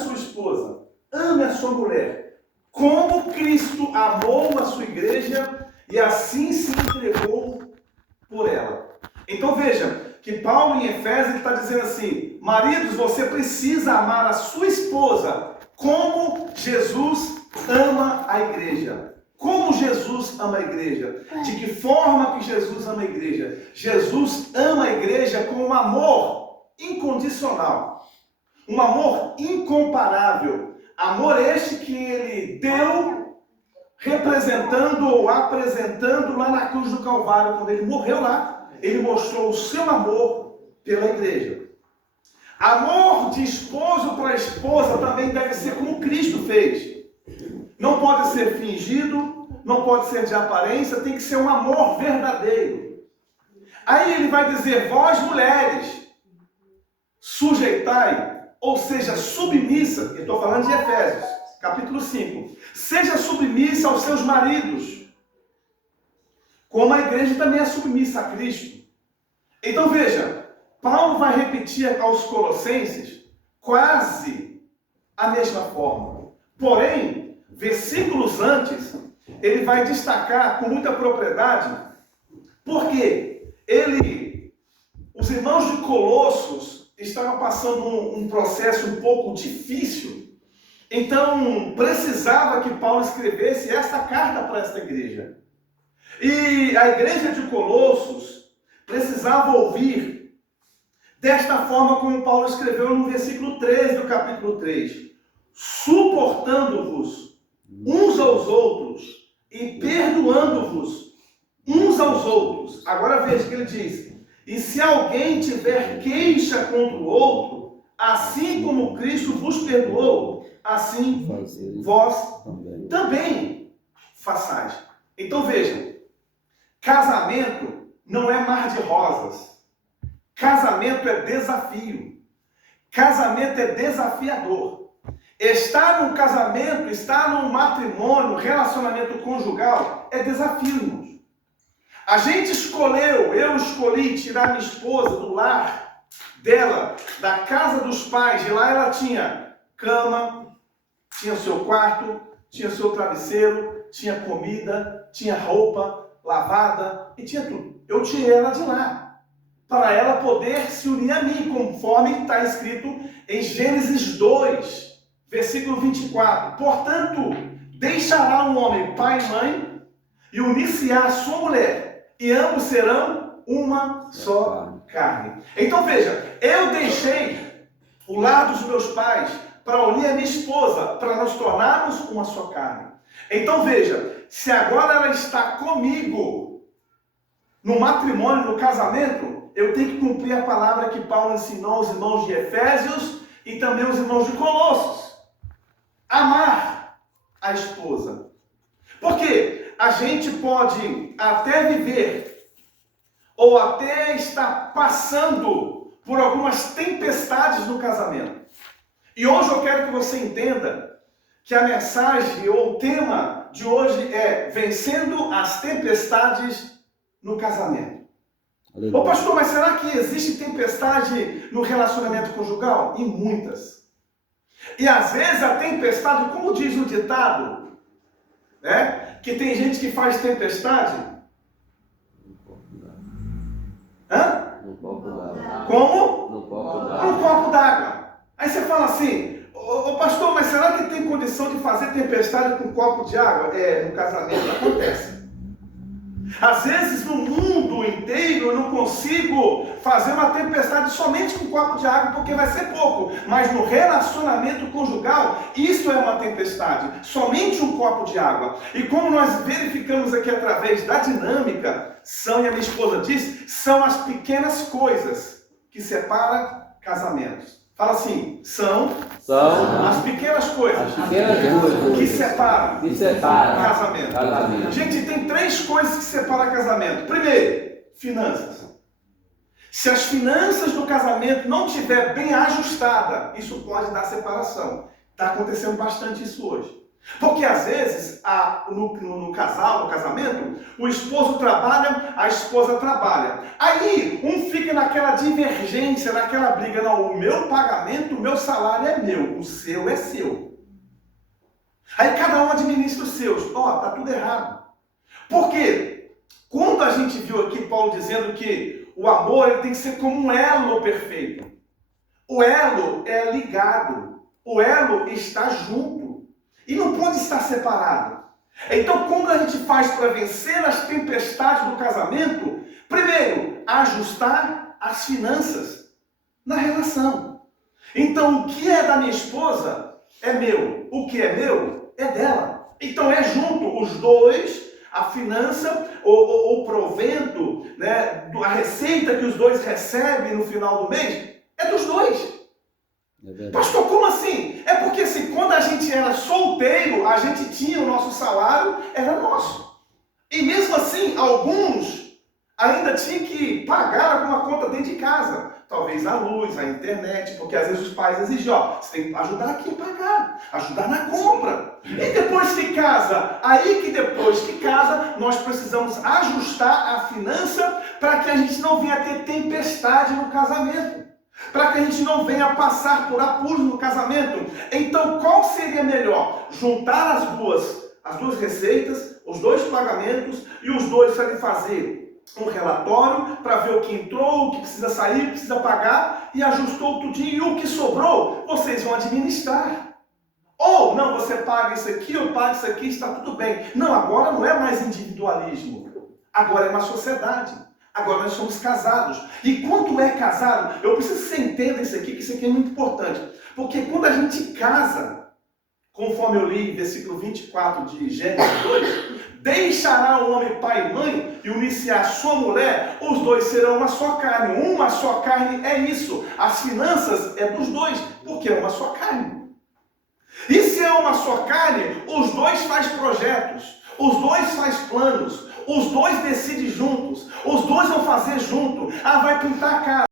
sua esposa, ame a sua mulher, como Cristo amou a sua igreja e assim se entregou por ela. Então veja, que Paulo em Efésios está dizendo assim, maridos, você precisa amar a sua esposa como Jesus ama a igreja. Como Jesus ama a igreja? De que forma que Jesus ama a igreja? Jesus ama a igreja com um amor incondicional. Um amor incomparável. Amor este que ele deu representando ou apresentando lá na cruz do Calvário, quando ele morreu lá. Ele mostrou o seu amor pela igreja. Amor de esposo para a esposa também deve ser como Cristo fez. Não pode ser fingido, não pode ser de aparência, tem que ser um amor verdadeiro. Aí ele vai dizer, vós mulheres, sujeitai, ou seja, submissa, eu estou falando de Efésios, capítulo 5. Seja submissa aos seus maridos, como a igreja também é submissa a Cristo. Então veja, Paulo vai repetir aos Colossenses quase a mesma forma. Porém, versículos antes, ele vai destacar com muita propriedade, porque os irmãos de Colossos estavam passando um processo um pouco difícil. Então, precisava que Paulo escrevesse essa carta para esta igreja. E a igreja de Colossos precisava ouvir desta forma como Paulo escreveu no versículo 13 do capítulo 3. Suportando-vos uns aos outros e perdoando-vos uns aos outros. Agora veja o que ele diz. E se alguém tiver queixa contra o outro, assim como Cristo vos perdoou, assim vós também façais. Então vejam, casamento não é mar de rosas. Casamento é desafio. Casamento é desafiador. Estar num casamento, estar num matrimônio, relacionamento conjugal, é desafio, irmãos. A gente eu escolhi tirar minha esposa do lar dela, da casa dos pais. De lá ela tinha cama, tinha seu quarto, tinha seu travesseiro, tinha comida, tinha roupa lavada e tinha tudo. Eu tirei ela de lá, para ela poder se unir a mim, conforme está escrito em Gênesis 2, versículo 24. Portanto, deixará um homem pai e mãe e unir-se-á a sua mulher, e ambos serão uma só carne. Então veja, eu deixei o lar dos meus pais para unir a minha esposa, para nós tornarmos uma só carne. Então veja, se agora ela está comigo no matrimônio, no casamento, eu tenho que cumprir a palavra que Paulo ensinou aos irmãos de Efésios e também aos irmãos de Colossos. Amar a esposa. Porque a gente pode até viver ou até estar passando por algumas tempestades no casamento. E hoje eu quero que você entenda que a mensagem ou o tema de hoje é vencendo as tempestades no casamento. Ô pastor, mas será que existe tempestade no relacionamento conjugal? E muitas. E às vezes a tempestade, como diz o ditado, né? Que tem gente que faz tempestade. Hã? No copo d'água. Como? No copo d'água. Um copo d'água. Aí você fala assim, ô pastor, mas será que tem condição de fazer tempestade com um copo de água? No casamento acontece. Às vezes no mundo inteiro eu não consigo fazer uma tempestade somente com um copo de água, porque vai ser pouco. Mas no relacionamento conjugal, isso é uma tempestade. Somente um copo de água. E como nós verificamos aqui através da dinâmica, são, e a minha esposa diz, são as pequenas coisas que separam casamentos. Fala assim, são as pequenas coisas que separam casamento. Gente, tem 3 coisas que separam casamento. Primeiro, finanças. Se as finanças do casamento não estiver bem ajustada, isso pode dar separação. Está acontecendo bastante isso hoje. Porque às vezes, no casamento, o esposo trabalha, a esposa trabalha. Aí, um fica naquela divergência, naquela briga. Não, o meu pagamento, o meu salário é meu, o seu é seu. Aí cada um administra os seus. Tá tudo errado. Por quê? Quando a gente viu aqui Paulo dizendo que o amor ele tem que ser como um elo perfeito. O elo é ligado. O elo está junto. E não pode estar separado. Então, como a gente faz para vencer as tempestades do casamento? Primeiro, ajustar as finanças na relação. Então, o que é da minha esposa é meu. O que é meu é dela. Então, é junto os dois, a finança, o provento, né, a receita que os dois recebem no final do mês, é dos dois. Pastor, como assim? É porque assim, quando a gente era solteiro, a gente tinha o nosso salário, era nosso. E mesmo assim, alguns ainda tinham que pagar alguma conta dentro de casa. Talvez a luz, a internet, porque às vezes os pais exigem, você tem que ajudar aqui a pagar, ajudar na compra. E depois que casa, depois que casa, nós precisamos ajustar a finança para que a gente não venha ter tempestade no casamento. Para que a gente não venha passar por apuros no casamento. Então, qual seria melhor? Juntar as duas receitas, os dois pagamentos e os dois fazer um relatório para ver o que entrou, o que precisa sair, o que precisa pagar e ajustou tudo e o que sobrou, vocês vão administrar. Ou, não, você paga isso aqui, eu pago isso aqui, está tudo bem. Não, agora não é mais individualismo. Agora é uma sociedade. Agora nós somos casados. E quando é casado, eu preciso que você entenda isso aqui, que isso aqui é muito importante. Porque quando a gente casa, conforme eu li em versículo 24 de Gênesis 2, deixará o homem pai e mãe e unir-se a sua mulher, os dois serão uma só carne. Uma só carne é isso. As finanças é dos dois, porque é uma só carne. E se é uma só carne, os dois fazem projetos, os dois fazem planos, os dois decidem juntos, os dois vão fazer junto. Vai pintar a casa.